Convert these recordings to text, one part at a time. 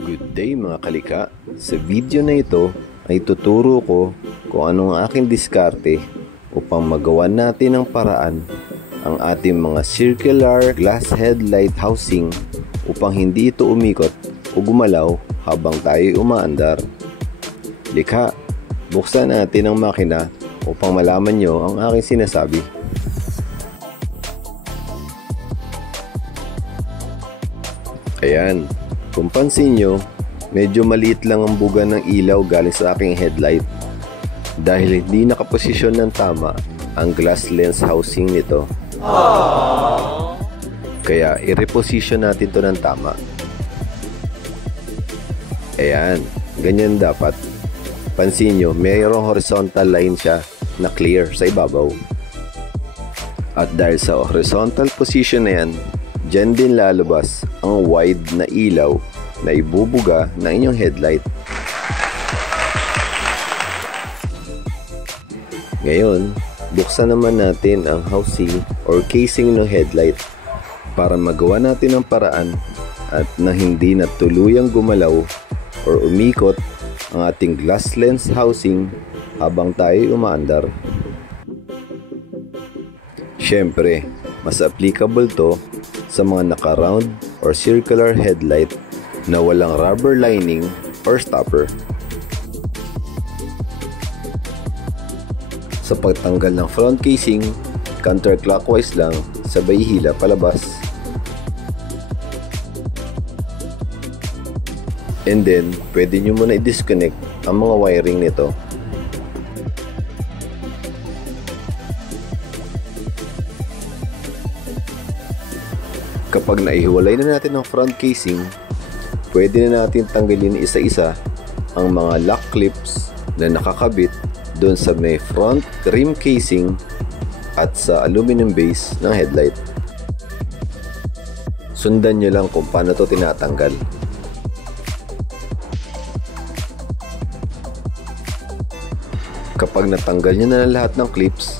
Good day mga kalika! Sa video na ito ay tuturo ko kung anong aking diskarte upang magawa natin ng paraan ang ating mga circular glass headlight housing upang hindi ito umikot o gumalaw habang tayo umaandar. Likha, buksan natin ang makina upang malaman nyo ang aking sinasabi. Ayan, kung pansin nyo, medyo maliit lang ang buga ng ilaw galing sa aking headlight dahil hindi nakaposisyon ng tama ang glass lens housing nito. Kaya i-reposition natin to ng tama. Ayan, ganyan dapat. Pansin nyo, mayroong horizontal line siya na clear sa ibabaw. At dahil sa horizontal position na yan, dyan din lalabas ang wide na ilaw na ibubuga ng inyong headlight. Ngayon, buksan naman natin ang housing or casing ng headlight para magawa natin ang paraan at na hindi na tuluyang gumalaw or umikot ang ating glass lens housing habang tayo umaandar. Siyempre, mas applicable to sa mga naka-round or circular headlight na walang rubber lining or stopper. Sa pagtanggal ng front casing, counterclockwise lang, sabay hila palabas. And then, pwede nyo muna i-disconnect ang mga wiring nito. Kapag naihiwalay na natin ang front casing, pwede na natin tanggalin isa-isa ang mga lock clips na nakakabit doon sa may front rim casing at sa aluminum base ng headlight. Sundan nyo lang kung paano to tinatanggal. Kapag natanggal nyo na lahat ng clips,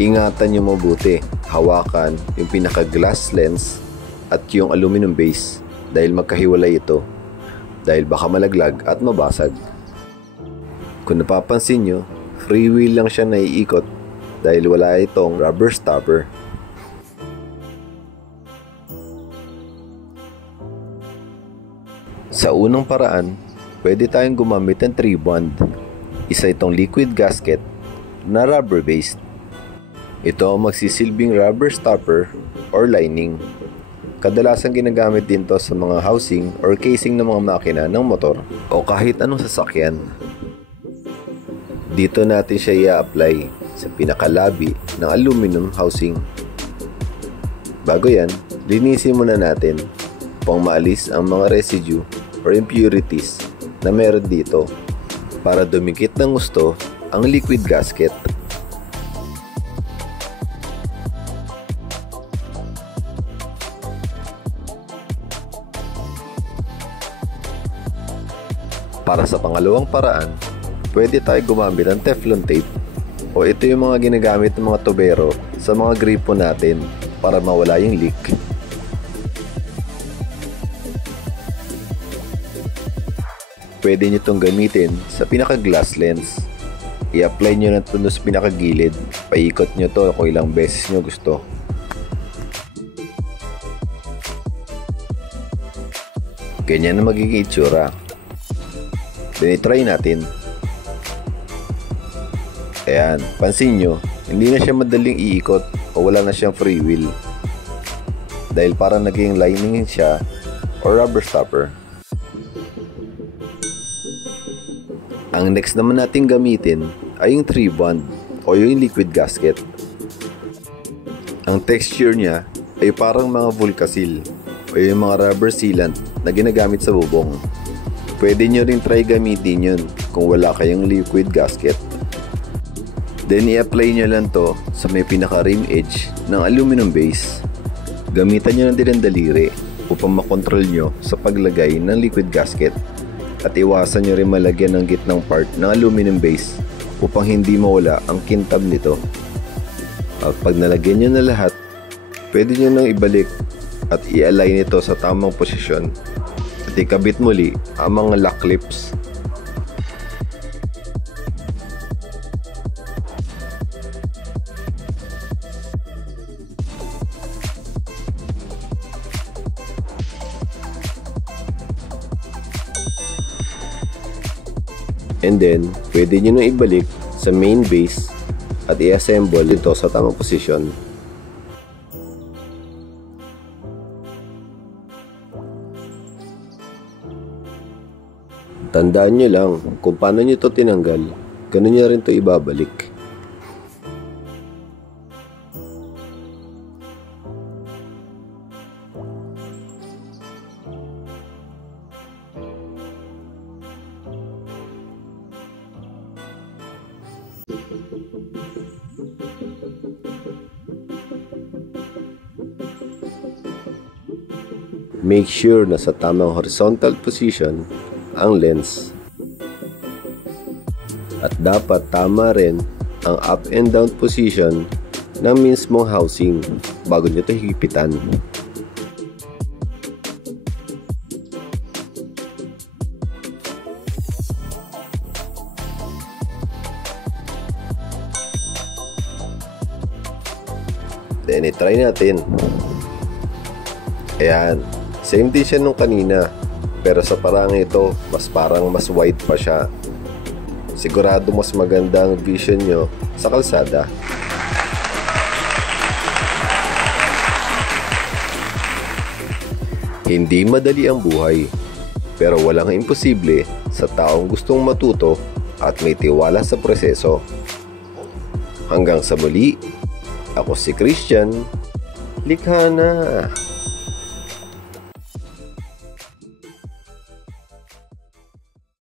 ingatan nyo mabuti. Hawakan yung pinaka glass lens at yung aluminum base dahil magkahiwalay ito dahil baka malaglag at mabasag. Kung napapansin nyo, free wheel lang siya naiikot dahil wala itong rubber stopper. Sa unang paraan, pwede tayong gumamit ng 3-bond. Isa itong liquid gasket na rubber based. Ito ang magsisilbing rubber stopper or lining. Kadalasan ginagamit din to sa mga housing or casing ng mga makina ng motor o kahit anong sasakyan. Dito natin siya i-apply sa pinakalabi ng aluminum housing. Bago yan, linisin muna natin upang maalis ang mga residue or impurities na meron dito para dumikit ng gusto ang liquid gasket. Para sa pangalawang paraan, pwede tayo gumamit ng Teflon tape o ito yung mga ginagamit ng mga tubero sa mga gripo natin para mawala yung leak. Pwede nyo itong gamitin sa pinaka-glass lens. I-apply nyo na ito sa pinaka-gilid. Paikot nyo to kung ilang beses nyo gusto. Ganyan na magiging itsura. Then i-try natin. Ayan, pansin nyo, hindi na siya madaling iikot o wala na siyang free wheel. Dahil parang naging lining siya o rubber stopper. Ang next naman natin gamitin ay yung 3-bond o yung liquid gasket. Ang texture niya ay parang mga Volcasil o yung mga rubber sealant na ginagamit sa bubong. Pwede nyo rin try gamitin yun kung wala kayong liquid gasket. Then i-apply nyo lang to sa may pinaka rim edge ng aluminum base. Gamitan nyo lang din ang daliri upang makontrol nyo sa paglagay ng liquid gasket. At iwasan nyo rin malagyan ng gitnang part ng aluminum base upang hindi mawala ang kintab nito. At pag nalagyan nyo na lahat, pwede nyo nang ibalik at i-align ito sa tamang posisyon at ikabit muli ang mga lock clips. And then, pwede nyo nang ibalik sa main base at i-assemble ito sa tamang posisyon. Tandaan nyo lang kung paano nyo ito tinanggal, ganun nyo rin ito ibabalik. Make sure na sa tamang horizontal position ang lens. At dapat tama rin ang up and down position ng mismong housing bago nyo ito higipitan. Then i-try natin. Ayan. Same din siya nung kanina, pero sa parang ito, parang mas wide pa siya. Sigurado mas maganda ang vision nyo sa kalsada. Hindi madali ang buhay, pero walang imposible sa taong gustong matuto at may tiwala sa proseso. Hanggang sa muli, ako si Christian. Likha na!